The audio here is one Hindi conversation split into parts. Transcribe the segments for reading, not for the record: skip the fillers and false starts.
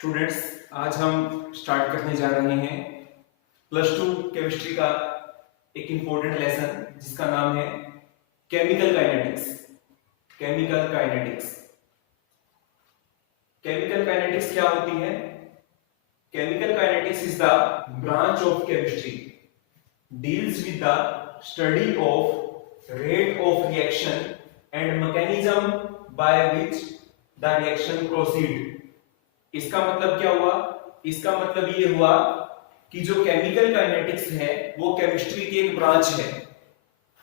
स्टूडेंट्स, आज हम स्टार्ट करने जा रहे हैं +2 केमिस्ट्री का एक इंपॉर्टेंट लेसन जिसका नाम है chemical kinetics. Chemical kinetics chemical kinetics क्या होती है? Chemical kinetics is the branch of chemistry deals with the study of rate of reaction and mechanism by which the reaction proceed. इसका मतलब क्या हुआ? इसका मतलब ये हुआ कि जो केमिकल काइनेटिक्स है वो केमिस्ट्री की एक ब्रांच है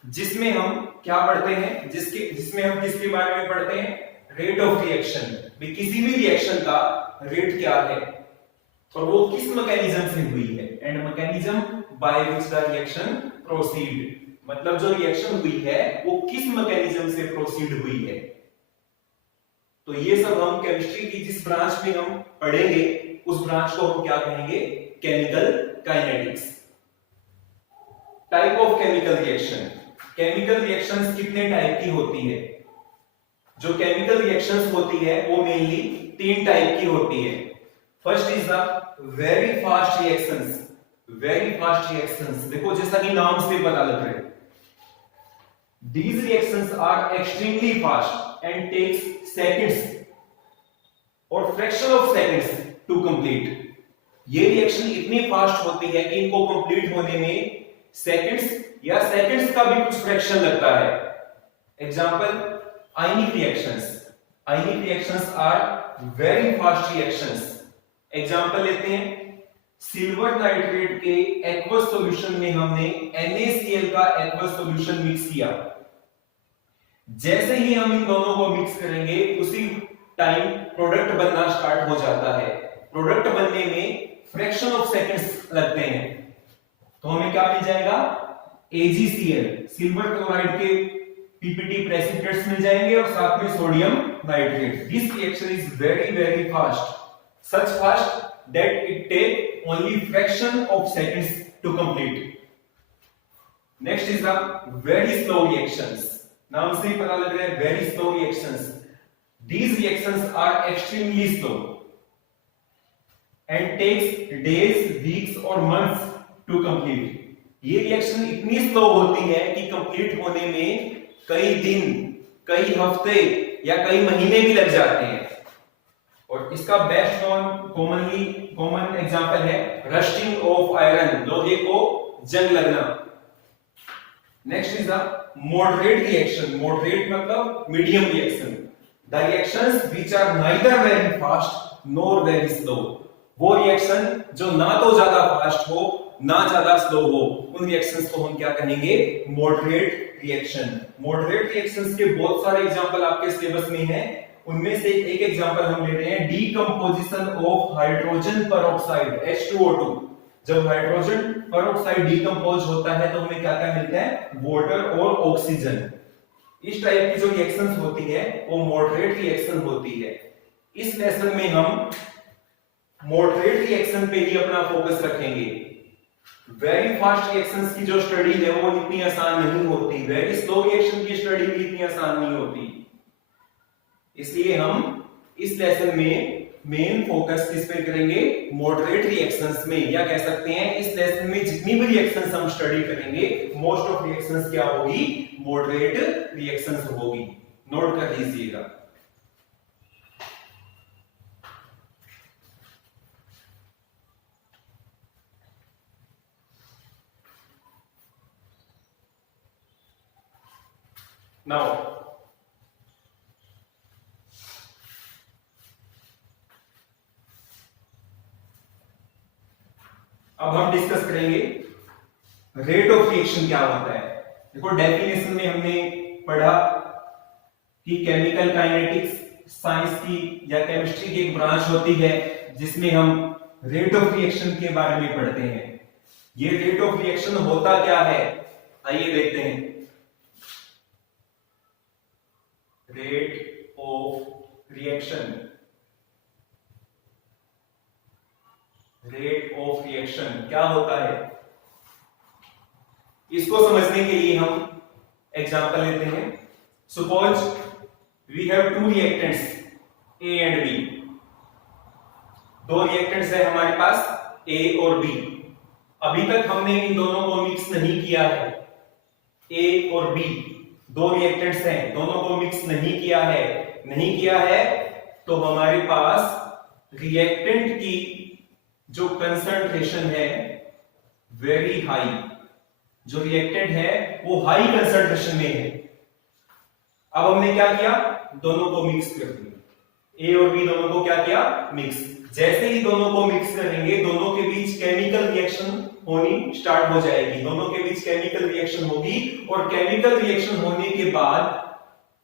जिसमें हम क्या पढ़ते हैं, जिसमें हम किसके बारे में पढ़ते हैं? Rate of reaction. किसी भी रिएक्शन का रेट क्या है और वो किस मैकेनिज्म से हुई है, and mechanism by which the reaction proceed. मतलब जो रिएक्शन हुई है वो किस मैकेनिज्म से प्रोसीड हुई है। तो ये सब हम केमिस्ट्री की जिस ब्रांच में हम पढ़ेंगे उस ब्रांच को हम क्या कहेंगे? Chemical kinetics. Type of chemical reaction. Chemical reactions कितने टाइप की होती है? जो केमिकल रिएक्शंस होती है वो मेनली 3 टाइप की होती है। First is the very fast reactions. Very fast reactions, देखो जैसा कि नाम से पता लग रहा है, these reactions are extremely fast and takes seconds or fraction of seconds to complete। ये रिएक्शन इतनी फास्ट होती है कि इनको कंप्लीट होने में सेकंड्स या सेकंड्स का भी कुछ फ्रैक्शन लगता है। Example, ionic reactions. Ionic reactions are very fast reactions. Example लेते हैं, सिल्वर नाइट्रेट के एक्वस सॉल्यूशन में हमने NaCl का एक्वस सॉल्यूशन मिक्स किया। जैसे ही हम इन दोनों को मिक्स करेंगे उसी टाइम प्रोडक्ट बनना स्टार्ट हो जाता है। प्रोडक्ट बनने में फ्रैक्शन ऑफ सेकंड्स लगते हैं, तो हमें क्या मिल जाएगा? AgCl, सिल्वर क्लोराइड के PPT प्रेसिपिटेट्स मिल जाएंगे और साथ में sodium nitrate. This reaction is very very fast, such fast that it take only fraction of seconds to complete। Next is the very slow reactions। नाम से ही पता लग रहा है very slow reactions। These reactions are extremely slow and takes days, weeks or months to complete। ये रिएक्शन इतनी स्लो होती है कि कंप्लीट होने में कई दिन, कई हफ्ते या कई महीने भी लग जाते हैं। और इसका बेस्ट नोन कॉमन एग्जांपल है रस्टिंग ऑफ आयरन, लोहे को जंग लगना। Next is the moderate reaction. Moderate मतलब medium reaction. The reactions which are neither very fast nor very slow. वो रिएक्शन जो ना तो ज्यादा फास्ट हो ना ज्यादा स्लो हो, उन रिएक्शंस को हम क्या कहेंगे? Moderate reaction. मॉडरेट रिएक्शंस के बहुत सारे एग्जांपल आपके सिलेबस में हैं। उनमें से एक एग्जांपल हम ले रहे हैं, decomposition of hydrogen peroxide H2O2। जब हाइड्रोजन पेरोक्साइड डीकंपोज होता है तो हमें क्या क्या मिलता है? वाटर और ऑक्सीजन। इस टाइप की जो रिएक्शंस होती है वो मॉडरेट रिएक्शन होती है। इस लेसन में हम मॉडरेट रिएक्शन पे ही अपना फोकस रखेंगे। वेरी फास्ट रिएक्शंस की जो स्टडी है वो इतनी आसान नहीं होती, वेरी स्लो रिएक्शन की स्टडी भी इतनी आसान नहीं होती। इसलिए हम इस लेसन में मेन फोकस किस पे करेंगे? मॉडरेट रिएक्शंस में, या कह सकते हैं इस लेसन में जितनी भी रिएक्शंस हम स्टडी करेंगे मोस्ट ऑफ रिएक्शंस क्या होगी? मॉडरेट रिएक्शंस होगी। नोट कर लीजिएगा। नाउ अब हम डिस्कस करेंगे रेट ऑफ रिएक्शन क्या होता है। देखो डेफिनेशन में हमने पढ़ा कि केमिकल काइनेटिक्स साइंस की या केमिस्ट्री की एक ब्रांच होती है जिसमें हम रेट ऑफ रिएक्शन के बारे में पढ़ते हैं। ये रेट ऑफ रिएक्शन होता क्या है, आइए देखते हैं। Rate of reaction, rate of reaction क्या होता है? इसको समझने के लिए हम एग्जांपल लेते हैं। Suppose we have 2 reactants A and B। दो रिएक्टेंट्स है हमारे पास ए और बी। अभी तक हमने इन दोनों को मिक्स नहीं किया है। ए और बी दो रिएक्टेंट्स हैं, दोनों को मिक्स नहीं किया है तो हमारे पास रिएक्टेंट की जो कंसंट्रेशन है वेरी हाई, जो रिएक्टेंट है वो हाई कंसंट्रेशन में है। अब हमने क्या किया, दोनों को मिक्स कर दिया। ए और बी दोनों को क्या किया, मिक्स। जैसे ही दोनों को मिक्स करेंगे दोनों के बीच केमिकल रिएक्शन होनी स्टार्ट हो जाएगी, दोनों के बीच केमिकल रिएक्शन होगी और केमिकल रिएक्शन होने के बाद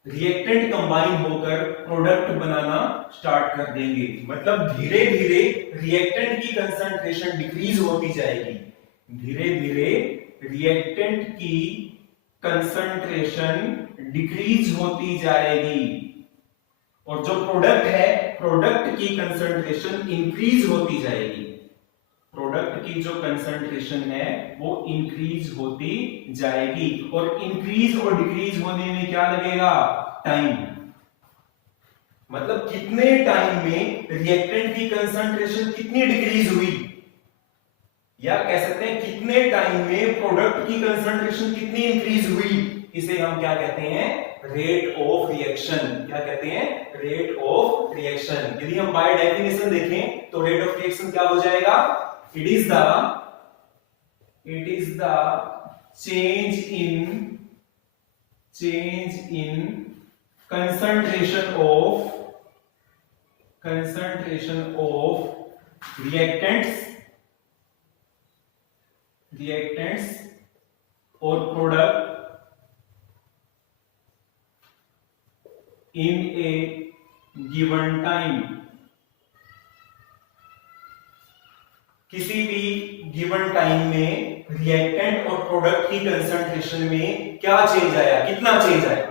रिएक्टेंट कंबाइन होकर प्रोडक्ट बनाना स्टार्ट कर देंगे। मतलब धीरे धीरे रिएक्टेंट की कंसंट्रेशन डिक्रीज होती जाएगी, धीरे धीरे रिएक्टेंट की कंसंट्रेशन डिक्रीज होती जाएगी और जो प्रोडक्ट है प्रोडक्ट की कंसंट्रेशन इंक्रीज होती जाएगी। प्रोडक्ट की जो कंसंट्रेशन है वो इंक्रीज होती जाएगी और इंक्रीज और डिक्रीज होने में क्या लगेगा, टाइम। मतलब कितने टाइम में रिएक्टेंट की कंसंट्रेशन कितनी डिक्रीज हुई, या कह सकते हैं कितने टाइम में प्रोडक्ट की कंसंट्रेशन कितनी इंक्रीज हुई, इसे हम क्या कहते हैं, रेट ऑफ रिएक्शन। क्या कहते हैं, रेट ऑफ रिएक्शन। यदि हम बाय डेफिनेशन देखें तो रेट ऑफ रिएक्शन क्या हो जाएगा, it is the change in concentration of reactants or product in a given time। किसी भी गिवन टाइम में रिएक्टेंट और प्रोडक्ट की कंसंट्रेशन में क्या चेंज आया, कितना चेंज आया।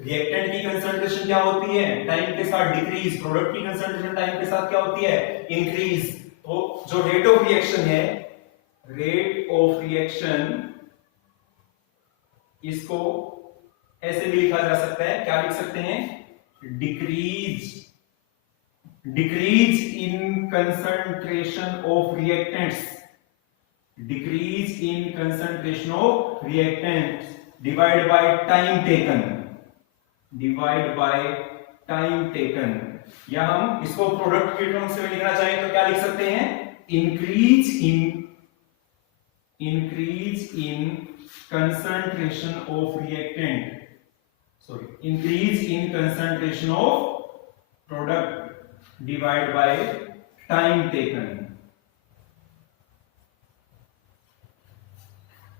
रिएक्टेंट की कंसंट्रेशन क्या होती है, टाइम के साथ डिक्रीज, प्रोडक्ट की कंसंट्रेशन टाइम के साथ क्या होती है, इंक्रीज। तो जो रेट ऑफ रिएक्शन है, रेट ऑफ रिएक्शन, इसको ऐसे भी लिखा जा सकता है, क्या लिख सकते हैं, decrease in concentration of reactants, decrease in concentration of reactants divided by time taken, या हम इसको प्रोडक्ट के टर्म्स में लिखना चाहें तो क्या लिख सकते हैं, increase in concentration of product divide by time taken.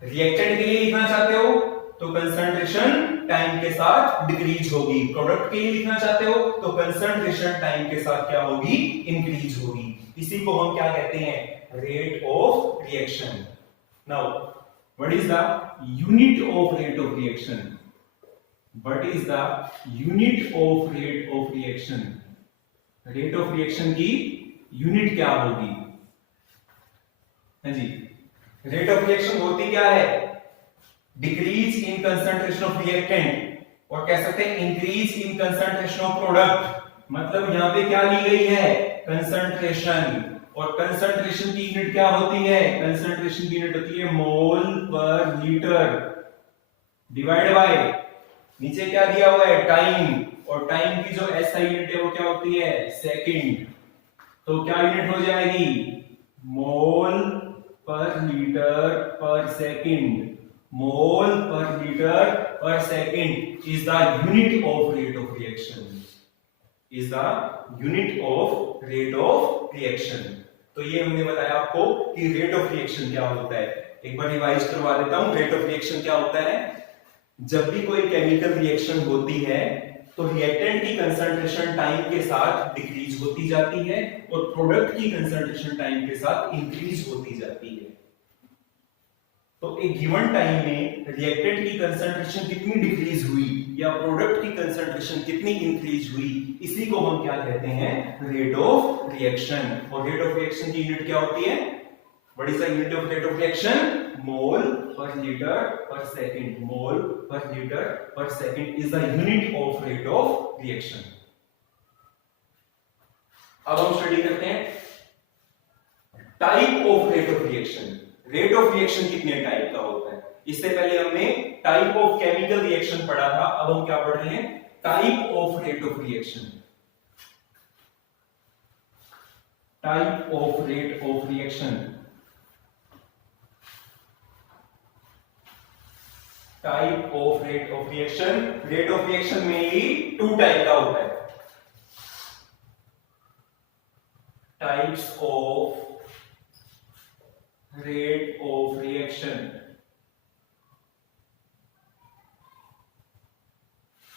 Reactant के लिए लिखना चाहते हो तो कंसंट्रेशन टाइम के साथ डिक्रीज होगी, प्रोडक्ट के लिए लिखना चाहते हो तो कंसंट्रेशन टाइम के साथ क्या होगी, इंक्रीज होगी। इसी को हम क्या कहते हैं, rate of reaction. Now what is the unit of rate of reaction, rate of reaction की यूनिट क्या होगी, हाँ जी, रेट ऑफ रिएक्शन होती क्या है, decrease in concentration of reactant और कह सकते हैं increase in concentration of product. मतलब यहां पे क्या ली गई है, कंसंट्रेशन, और कंसंट्रेशन की यूनिट क्या होती है, कंसंट्रेशन की यूनिट होती है मोल पर लीटर डिवाइड बाय, नीचे क्या दिया हुआ है, टाइम, और टाइम की जो एसआई यूनिट है वो क्या होती है, सेकंड। तो क्या यूनिट हो जाएगी, मोल per litre per second, mole per litre per second is the unit of rate of reaction, तो ये हमने बताया आपको कि रेट ऑफ रिएक्शन क्या होता है। एक बार रिवाइज करवा देता हूं, रेट ऑफ रिएक्शन क्या होता है, जब भी कोई केमिकल रिएक्शन होती है तो रिएक्टेंट की कंसंट्रेशन टाइम के साथ डिक्रीज होती जाती है और प्रोडक्ट की कंसंट्रेशन टाइम के साथ इंक्रीज होती जाती है। तो एक गिवन टाइम में रिएक्टेंट की कंसंट्रेशन कितनी डिक्रीज हुई या प्रोडक्ट की कंसंट्रेशन कितनी इंक्रीज हुई, इसी को हम क्या कहते हैं, रेट ऑफ रिएक्शन। और रेट ऑफ रिएक्शन की यूनिट क्या होती है, what is the unit of rate of reaction, mole per litre per second, mole per litre per second is the unit of rate of reaction. अब हम स्टडी करते हैं type of rate of reaction, rate of reaction कितने टाइप का होता है। इससे पहले हमने टाइप ऑफ केमिकल रिएक्शन पढ़ा था, अब हम क्या पढ़ रहे हैं, type of rate of reaction. Type of rate of reaction, type of rate of reaction. Rate of reaction mainly two type का होता है, types of rate of reaction.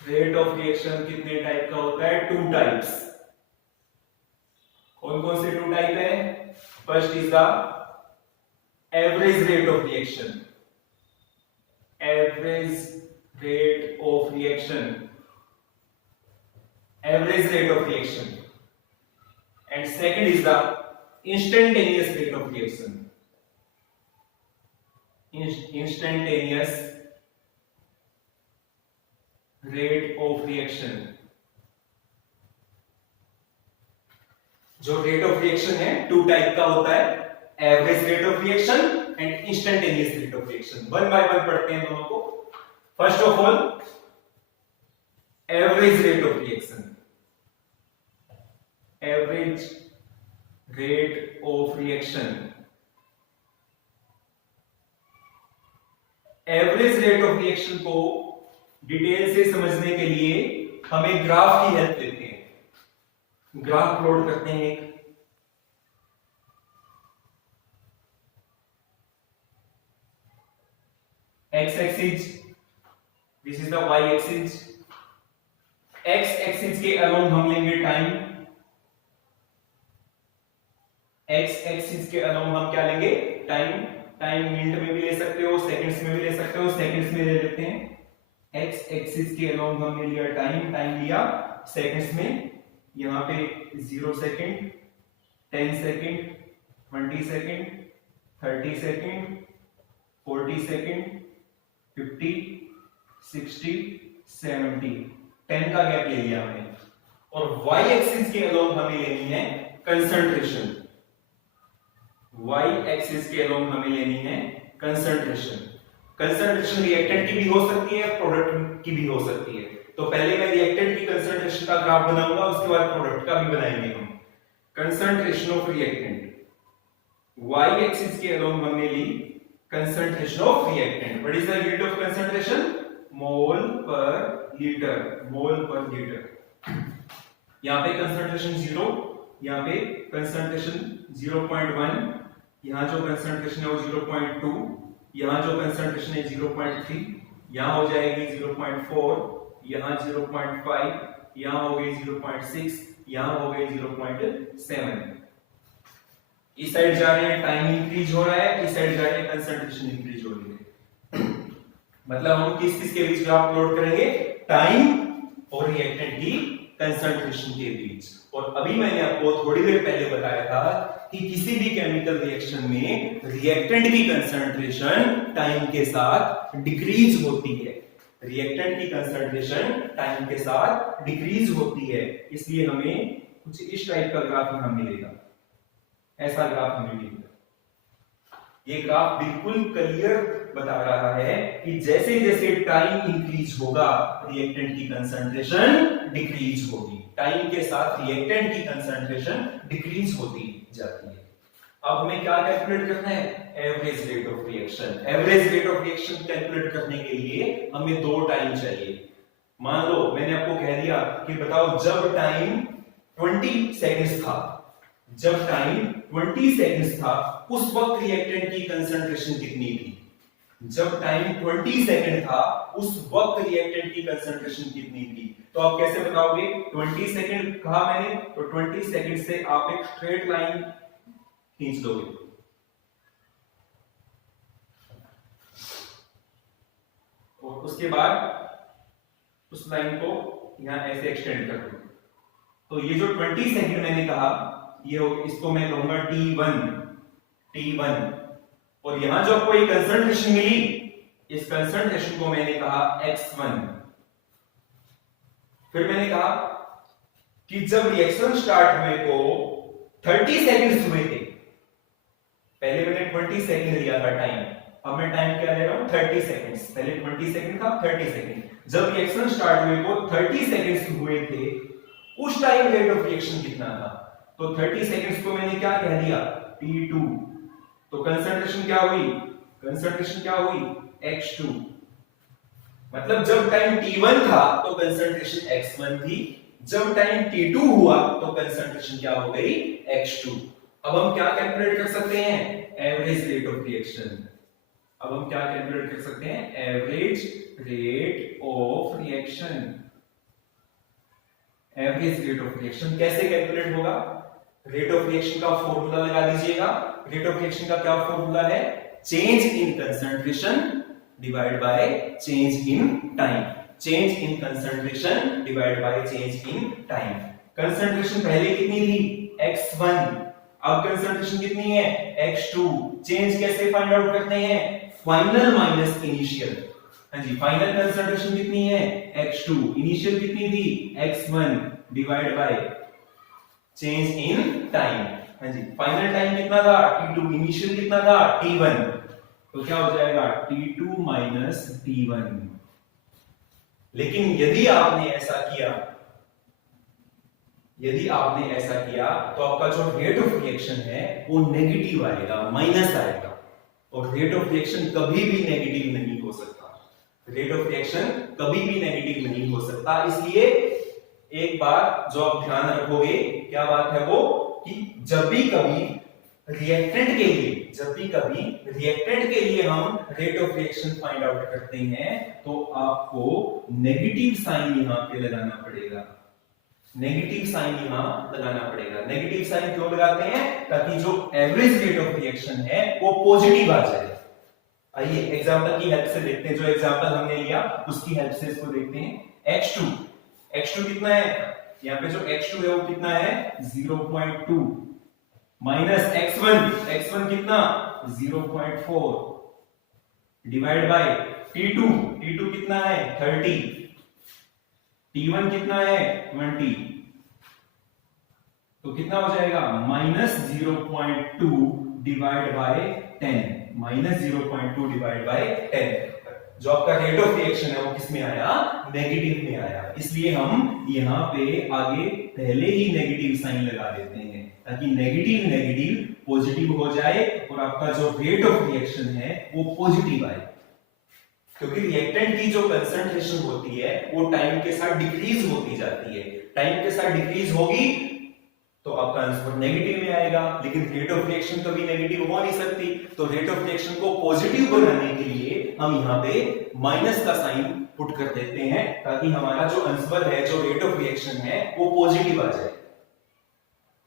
Rate of reaction कितने टाइप का होता है, टू टाइप्स। कौन कौन से टू टाइप है, first is the average rate of reaction, average rate of reaction, average rate of reaction, and second is the instantaneous rate of reaction, instantaneous rate of reaction. जो रेट ऑफ रिएक्शन है टू टाइप का होता है, average rate of reaction and instantaneous rate of reaction. One by one पढ़ते हैं दोनों को। First of all average rate of reaction, average rate of reaction. Average rate of reaction को डिटेल से समझने के लिए हम एक ग्राफ की हेल्प लेते हैं। ग्राफ प्लॉट करते हैं एक, x axis, this is the y axis. X axis के अलोंग हम लेंगे टाइम, एक्स एक्सिस के अलोंग हम क्या लेंगे, टाइम। टाइम मिनट में भी ले सकते हो, सेकंड्स में भी ले सकते हो, सेकंड्स में ले लेते हैं। एक्स एक्सिस के अलोंग हमने लिया टाइम, टाइम लिया सेकंड्स में, यहां पे 0 second, 10 second, 20 second, 30 second, 40 second, 50, 60, 70, 10 का गैप ले लिया हमने। और y एक्सिस के अलोंग हमें लेनी है कंसंट्रेशन, y एक्सिस के अलोंग हमें लेनी है कंसंट्रेशन। कंसंट्रेशन रिएक्टेंट की भी हो सकती है, प्रोडक्ट की भी हो सकती है। तो पहले मैं रिएक्टेंट की कंसंट्रेशन का ग्राफ बनाऊंगा, उसके बाद प्रोडक्ट का भी बनाएंगे हम। Concentration of reactant, y axis के अलोंग हमने ली concentration of reactant. What is the unit of concentration, mole per litre, mole per litre. यहां पे कंसंट्रेशन 0, यहां पे कंसंट्रेशन 0.1, यहां जो कंसंट्रेशन है वो 0.2, यहां जो कंसंट्रेशन है 0.3, यहां हो जाएगी 0.4, यहां 0.5, यहां हो गई 0.6, यहां हो गई 0.7। इस साइड जा रहे हैं टाइम इंक्रीज हो रहा है, इस साइड जा रहे हैं कंसंट्रेशन इंक्रीज हो रही है। मतलब हम किस किस के बीच ग्राफ प्लॉट करेंगे, टाइम और रिएक्टेंट की कंसंट्रेशन के बीच। और अभी मैंने आपको थोड़ी देर पहले बताया था कि किसी भी केमिकल रिएक्शन में रिएक्टेंट की कंसंट्रेशन टाइम के साथ डिक्रीज होती है, रिएक्टेंट की कंसंट्रेशन टाइम के साथ डिक्रीज होती है। इसलिए हमें कुछ इस टाइप का ग्राफ यहां मिलेगा, ऐसा ग्राफ हमें मिलेगा। ये ग्राफ बिल्कुल क्लियर बता रहा है कि जैसे जैसे टाइम इंक्रीज होगा रिएक्टेंट की कंसंट्रेशन डिक्रीज होगी, टाइम के साथ रिएक्टेंट की कंसंट्रेशन डिक्रीज होती जाती है। अब हमें क्या कैलकुलेट करना है, average rate of reaction. Average rate of reaction calculate करने के लिए हमें दो टाइम चाहिए। मान लो मैंने आपको कह दिया कि बताओ जब टाइम 20 सेकंड्स था, जब टाइम 20 सेकंड्स था उस वक्त रिएक्टेंट की कंसंट्रेशन कितनी थी। जब टाइम 20 सेकंड था उस वक्त रिएक्टेंट की कंसंट्रेशन कितनी थी। तो आप कैसे बताओगे, 20 सेकंड कहा मैंने, तो 20 सेकंड से आप एक स्ट्रेट लाइन खींच दोगे, और उसके बाद उस लाइन को यहां ऐसे एक्सटेंड कर दोगे। तो ये जो 20 सेकंड मैंने कहा, ये इसको मैं कहूंगा T1, और यहां जो आपको एक कंसंट्रेशन मिली, इस कंसंट्रेशन को मैंने कहा X1। फिर मैंने कहा कि जब रिएक्शन स्टार्ट हुए को 30 सेकंड्स हुए थे, पहले मैंने 20 सेकंड लिया था टाइम, अब मैं टाइम क्या ले रहा हूं 30 सेकंड्स। पहले 20 सेकंड था, 30 सेकंड। जब रिएक्शन स्टार्ट हुए को 30 सेकंड्स हुए थे, उस टाइम रेट ऑफ रिएक्शन कितना था? तो 30 सेकंड्स को मैंने क्या कह दिया T2। तो कंसंट्रेशन क्या हुई? कंसंट्रेशन क्या हुई? X2। मतलब जब टाइम T1 था तो कंसंट्रेशन X1 थी, जब टाइम T2 हुआ तो कंसंट्रेशन क्या हो गई? X2। अब हम क्या कैलकुलेट कर सकते हैं? Average rate of reaction. अब हम क्या कैलकुलेट कर सकते हैं? Average rate of reaction. Average rate of reaction कैसे कैलकुलेट होगा? रेट ऑफ रिएक्शन का फॉर्मूला लगा दीजिएगा। रेट ऑफ रिएक्शन का क्या फॉर्मूला है? Change in concentration divide by change in time. Change in concentration divide by change in time. Concentration पहले कितनी थी? X1। अब कंसंट्रेशन कितनी है? X2। चेंज कैसे फाइंड आउट करते हैं? Final minus initial. हाँ जी, फाइनल कंसंट्रेशन कितनी है? X2। इनिशियल कितनी थी? X1 divide by change in time. हाँ जी, फाइनल टाइम कितना था? T2। इनिशियल कितना था? T1। तो क्या हो जाएगा? T2 minus T1। लेकिन यदि आपने ऐसा किया, यदि आपने ऐसा किया तो आपका जो रेट ऑफ रिएक्शन है वो नेगेटिव आएगा, माइनस आएगा। और रेट ऑफ रिएक्शन कभी भी नेगेटिव नहीं हो सकता। रेट ऑफ रिएक्शन कभी भी नेगेटिव नहीं हो सकता। इसलिए एक बात जो आप ध्यान रखोगे, क्या बात है वो, कि जब भी कभी रिएक्टेंट के लिए, जब भी कभी रिएक्टेंट के लिए हम rate of reaction find out करते हैं तो आपको नेगेटिव साइन यहां पे लगाना पड़ेगा। नेगेटिव साइन यहां लगाना पड़ेगा। नेगेटिव साइन क्यों लगाते हैं? ताकि जो एवरेज रेट ऑफ रिएक्शन है वो पॉजिटिव आ जाए। आइए एग्जांपल की हेल्प से देखते हैं। जो एग्जांपल हमने लिया उसकी हेल्प से इसको देखते हैं। X2, X2 कितना है? यहाँ पे जो X2 है वो कितना है? 0.2 माइनस X1, X1 कितना? 0.4 डिवाइड बाय T2, T2 कितना है? 30, T1 कितना है? 20। तो कितना हो जाएगा? Minus 0.2 divide by 10। Minus 0.2 divide by 10। जो आपका रेट ऑफ रिएक्शन है वो किसमें आया? नेगेटिव में आया। इसलिए हम यहाँ पे आगे पहले ही नेगेटिव साइन लगा देते हैं ताकि नेगेटिव नेगेटिव पॉजिटिव हो जाए और आपका जो रेट ऑफ रिएक्शन है वो पॉजिटिव आए। क्योंकि रिएक्टेंट की जो कंसंट्रेशन होती है वो टाइम के साथ डिक्रीज होती जाती है। टाइम के साथ डिक्रीज होगी तो आपका आंसर नेगेटिव में आएगा, लेकिन रेट ऑफ रिएक्शन कभी नेगेटिव हो नहीं सकती। तो रेट ऑफ रिएक्शन को पॉजिटिव बनाने के लिए हम यहाँ पे माइनस का साइन पुट कर देते हैं ताकि हमारा जो आंसर है, जो रेट ऑफ रिएक्शन है वो पॉजिटिव आ जाए।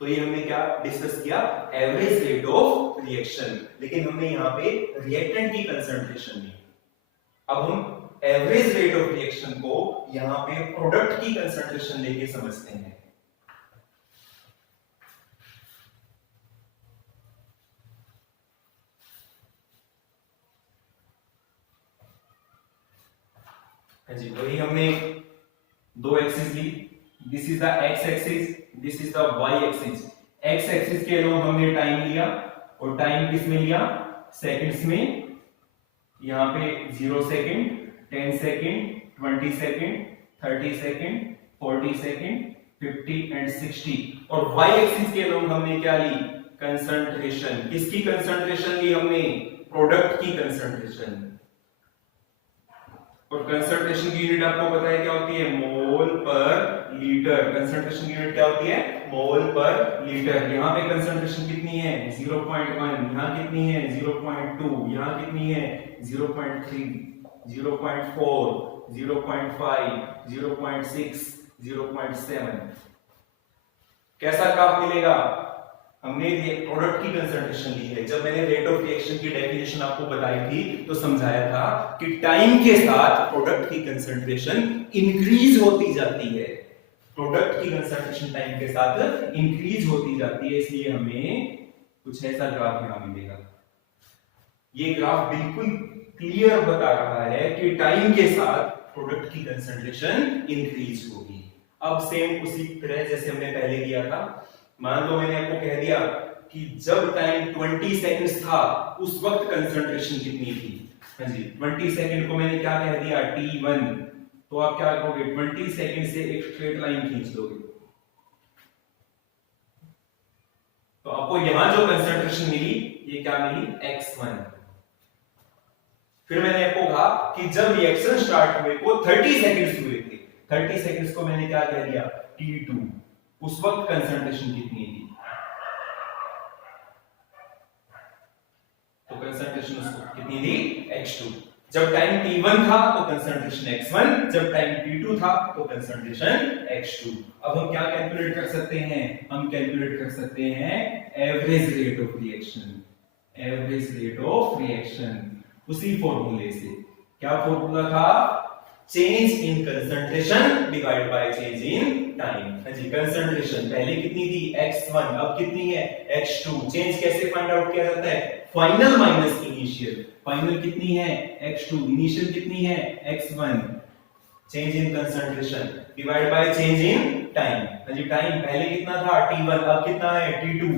तो ये हमने क्या डिस्कस किया? Average rate of reaction. लेकिन हमने यहाँ पे रिएक्टेंट की कंसंट्रेशन ली। अब हम एवरेज रेट ऑफ रिएक्शन को यहाँ पे प्रोडक्ट की कंसंट्रेशन लेके समझते हैं। जी, वही हमने दो एक्सिस ली। This is the x axis, this is the y axis. X axis के अलोंग हमने टाइम लिया और टाइम किस में लिया? सेकंड्स में। यहाँ पे 0 second, 10 second, 20 second, 30 second, 40 second, 50 and 60। और वाई एक्सिस के अलोंग हमने क्या ली? कंसंट्रेशन। किसकी कंसंट्रेशन ली हमने? प्रोडक्ट की कंसंट्रेशन। और कंसंट्रेशन की यूनिट आपको पता है क्या होती है? मोल पर लीटर। कंसंट्रेशन की यूनिट क्या होती है? मोल पर लीटर। यहाँ पे कंसंट्रेशन कितनी है? 0.1। यहाँ कितनी है? 0.2। यहाँ कितनी है? 0.3, 0.4, 0.5, 0.6, 0.7। कैसा ग्राफ मिलेगा? हमने प्रोडक्ट की कंसंट्रेशन ली है। जब मैंने रेट ऑफ रिएक्शन की डेफिनेशन आपको बताई थी तो समझाया था कि टाइम के साथ प्रोडक्ट की कंसंट्रेशन इंक्रीज होती जाती है। प्रोडक्ट की कंसंट्रेशन टाइम के साथ इंक्रीज होती जाती है, इसलिए हमें कुछ ऐसा ग्राफ यहां मिलेगा। ये ग्राफ बिल्कुल क्लियर बता रहा है कि टाइम के साथ प्रोडक्ट की कंसंट्रेशन इंक्रीज होगी। अब सेम उसी तरह जैसे हमने पहले किया था। मान लो मैंने आपको कह दिया कि जब टाइम 20 सेकंड्स था उस वक्त कंसंट्रेशन कितनी थी। हाँ जी, 20 सेकंड को मैंने क्या कह दिया, t1, तो आप क्या करोगे, 20 सेकंड से एक स्ट्रेट लाइन खींच दोगे, तो आपको यहां जो कंसंट्रेशन मिली ये क्या मिली, x1। फिर मैंने आपको कहा कि जब रिएक्शन स्टार्ट हुए को 30 सेकंड्स हुए थे, 30 सेकंड्स को मैंने क्या कह दिया, t2, उस वक्त कंसंट्रेशन कितनी थी, तो कंसंट्रेशन उसको कितनी थी, x2। जब टाइम t1 था तो कंसंट्रेशन x1, जब टाइम t2 था तो कंसंट्रेशन x2। अब हम क्या कैलकुलेट कर सकते हैं, हम कैलकुलेट कर सकते हैं average rate of reaction, average rate of reaction उसी फॉर्मूले से। क्या फॉर्मूला था, change in concentration divide by change in time. हाँ जी, कंसंट्रेशन पहले कितनी थी, x1, अब कितनी है, x2। चेंज कैसे फाइंड आउट किया जाता है, फाइनल माइनस इनिशियल, फाइनल कितनी है, x2, इनिशियल कितनी है, x1, change in concentration divide by change in time. हाँ जी, टाइम पहले कितना था, t1, अब कितना है, t2,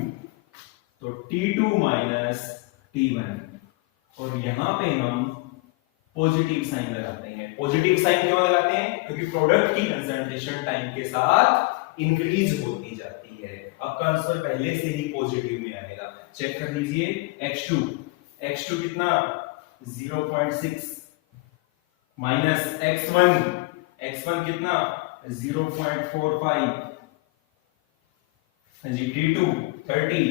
तो t2 माइनस t1, और यहां पे हम पॉजिटिव साइन लगाते हैं। पॉजिटिव साइन क्यों लगाते हैं, क्योंकि प्रोडक्ट की कंसंट्रेशन टाइम के साथ इंक्रीज होती जाती है। आपका आंसर पहले से ही पॉजिटिव में आएगा, चेक कर लीजिए। x2, x2 कितना, 0.6 माइनस x1, x1 कितना, 0.45, हाँ जी, t2 30,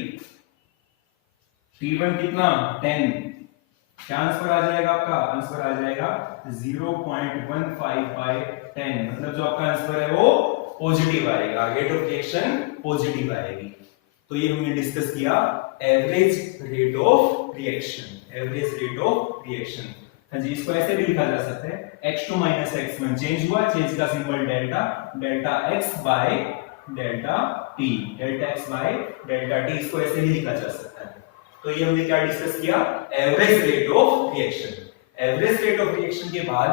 t1 कितना, 10, क्या आंसर आ जाएगा आपका, आंसर आ जाएगा 0.15 बाय 10, मतलब जो आपका आंसर है वो पॉजिटिव आएगा, रेट ऑफ रिएक्शन पॉजिटिव आएगी। तो ये हमने डिस्कस किया average rate of reaction, average rate of reaction. हाँ जी, इसको ऐसे भी लिखा जा सकता है, x2 माइनस x1 चेंज हुआ, चेंज का symbol delta, delta x by delta t, delta x by delta t, इसको ऐसे भी लिखा जा सकता है। तो ये हमने क्या डिस्कस किया, average rate of reaction. Average rate of reaction के बाद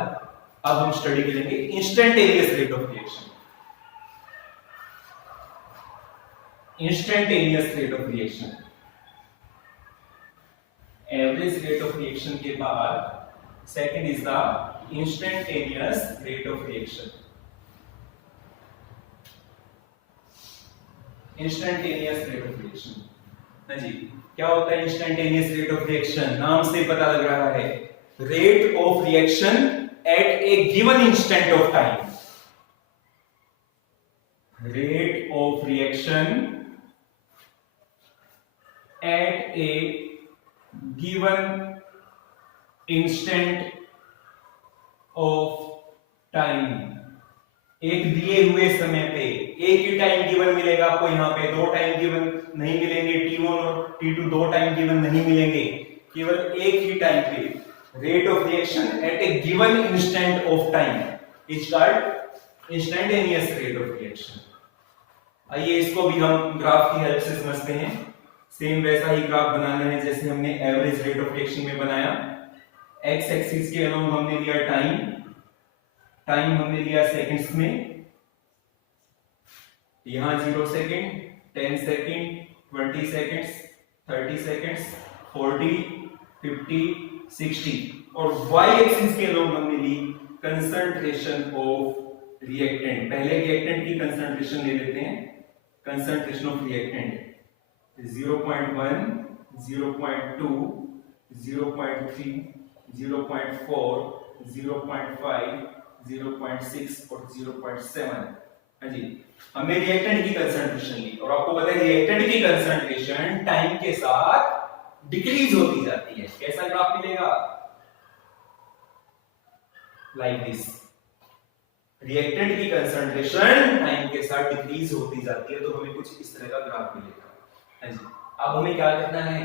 अब हम स्टडी करेंगे instantaneous rate of reaction. Instantaneous rate of reaction, average rate of reaction के बाद second is the instantaneous rate of reaction. Instantaneous rate of reaction, हाँ जी, क्या होता है इंस्टेंटेनियस रेट ऑफ रिएक्शन, नाम से पता लग रहा है, rate of reaction at a given instant of time. Rate of reaction at a given instant of time, एक दिए हुए समय पे एक ही टाइम गिवन मिलेगा आपको, यहाँ पे दो टाइम गिवन नहीं मिलेंगे, t1 और t2 दो टाइम गिवन नहीं मिलेंगे, केवल एक ही टाइम पे rate of reaction at a given instant of time is called instantaneous rate of reaction. आइए इसको भी हम ग्राफ की हेल्प से समझते हैं। सेम वैसा ही ग्राफ बनाना है जैसे हमने एवरेज रेट ऑफ रिएक्शन में बनाया। एक्स एक्सिस के अलोंग हमने लिया टाइम, टाइम हमने लिया सेकंड्स में, यहां 0 सेकंड, 10 सेकंड, 20 सेकंड्स, 30 सेकंड्स, 40, 50, 60, और वाई एक्सिस के अलोंग हमने ली कंसंट्रेशन ऑफ रिएक्टेंट। पहले रिएक्टेंट की कंसंट्रेशन ले लेते हैं, कंसंट्रेशन ऑफ रिएक्टेंट 0.1, 0.2, 0.3, 0.4, 0.5, 0.6 और 0.7। हाँ जी, हमने रिएक्टेंट की कंसंट्रेशन ली, और आपको पता है रिएक्टेंट की कंसंट्रेशन टाइम के साथ डिक्रीज होती जाती है। कैसा ग्राफ मिलेगा, लाइक दिस, रिएक्टेंट की कंसंट्रेशन टाइम के साथ डिक्रीज होती जाती है, तो हमें कुछ इस तरह का ग्राफ मिलेगा। हाँ जी, अब हमें क्या करना है,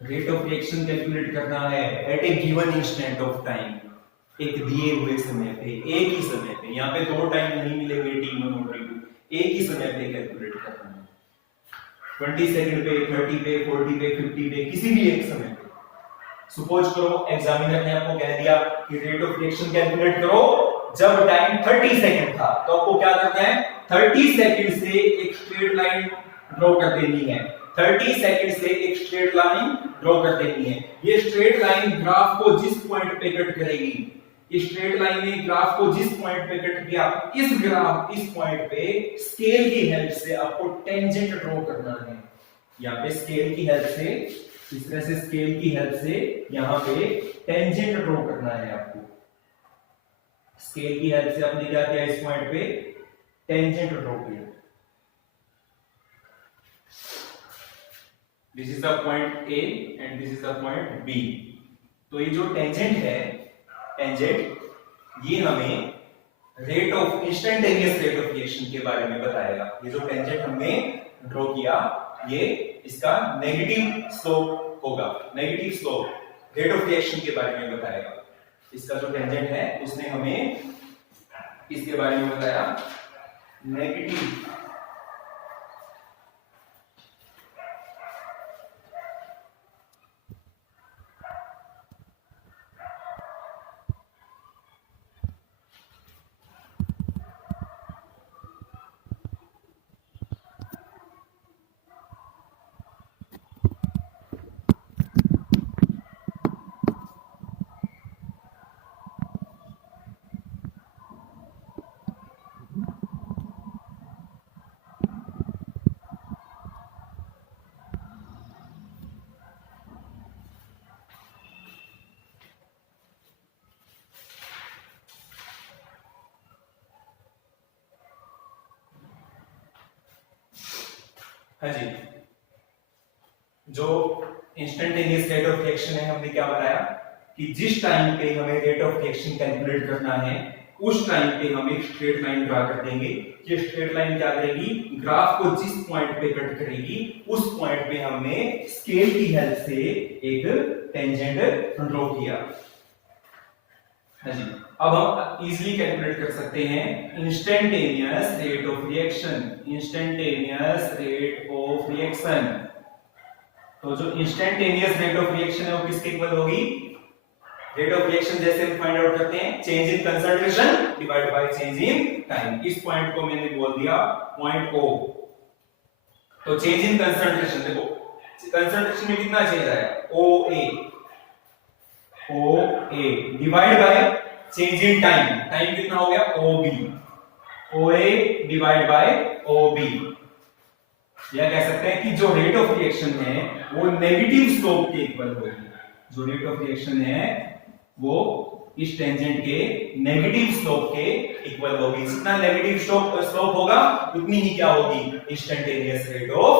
रेट ऑफ रिएक्शन कैलकुलेट करना है at a given instant of time, एक दिए हुए समय पे, एक ही समय पे, यहाँ पे दो टाइम नहीं मिलेंगे t1 और t2, एक ही समय पे कैलकुलेट करना है, 20 सेकंड पे, 30 पे, 40 पे, 50 पे, किसी भी एक समय पे। सपोज करो एग्जामिनर ने आपको कह दिया कि रेट ऑफ रिएक्शन कैलकुलेट करो जब टाइम 30 सेकंड था, तो आपको क्या करना है, 30 सेकंड से एक स्ट्रेट लाइन ड्रॉ कर देनी है, 30 सेकंड से एक स्ट्रेट लाइन ड्रॉ कर देनी है। ये स्ट्रेट लाइन ग्राफ को जिस पॉइंट पे कट करेगी, ये स्ट्रेट लाइन ने ग्राफ को जिस पॉइंट पे कट किया, इस पॉइंट पे स्केल की हेल्प से आपको टेंजेंट ड्रॉ करना है। यहाँ पे स्केल की हेल्प से, इस तरह से स्केल की हेल्प से यहाँ पे टेंजेंट ड्रॉ करना है आपको। स्केल की हेल्प से आपने क्या किया, इस पॉइंट पे टेंजेंट ड्रॉ किया। This is the point A and this is the point B. तो ये जो टेंजेंट है, टेंजेंट ये हमें rate of instantaneous rate of reaction के बारे में बताएगा। ये जो टेंजेंट हमने ड्रॉ किया, ये इसका नेगेटिव स्लोप होगा, negative slope rate of reaction के बारे में बताएगा। इसका जो टेंजेंट है उसने हमें इसके बारे में बताया, नेगेटिव हाँ जी, जो इंस्टेंटेनियस रेट ऑफ रिएक्शन है हमने क्या बताया कि जिस टाइम पे हमें रेट ऑफ रिएक्शन कैलकुलेट करना है, उस टाइम पे हम एक स्ट्रेट लाइन ड्रा कर देंगे। ये स्ट्रेट लाइन क्या करेगी, ग्राफ को जिस पॉइंट पे कट करेगी, उस पॉइंट पे हमने स्केल की हेल्प से एक टेंजेंट ड्रॉ किया। हाँ जी, अब हम इजीली कैलकुलेट कर सकते हैं instantaneous rate of reaction, instantaneous rate of reaction. तो जो इंस्टेंटेनियस रेट ऑफ रिएक्शन है वो किसके इक्वल होगी, रेट ऑफ रिएक्शन जैसे हम फाइंड आउट करते हैं, change in concentration divide by change in time. इस पॉइंट को मैंने बोल दिया पॉइंट ओ। तो चेंज इन कंसंट्रेशन, देखो कंसंट्रेशन में कितना चेंज आया, O A divide by change in time, time कितना हो गया, O A divide by O B. या कह सकते हैं कि जो रेट ऑफ रिएक्शन है वो नेगेटिव स्लोप के इक्वल होगी। जो रेट ऑफ रिएक्शन है वो इस टेंजेंट के नेगेटिव स्लोप के इक्वल होगी। जितना नेगेटिव स्लोप होगा उतनी ही क्या होगी, इंस्टेंटेनियस रेट ऑफ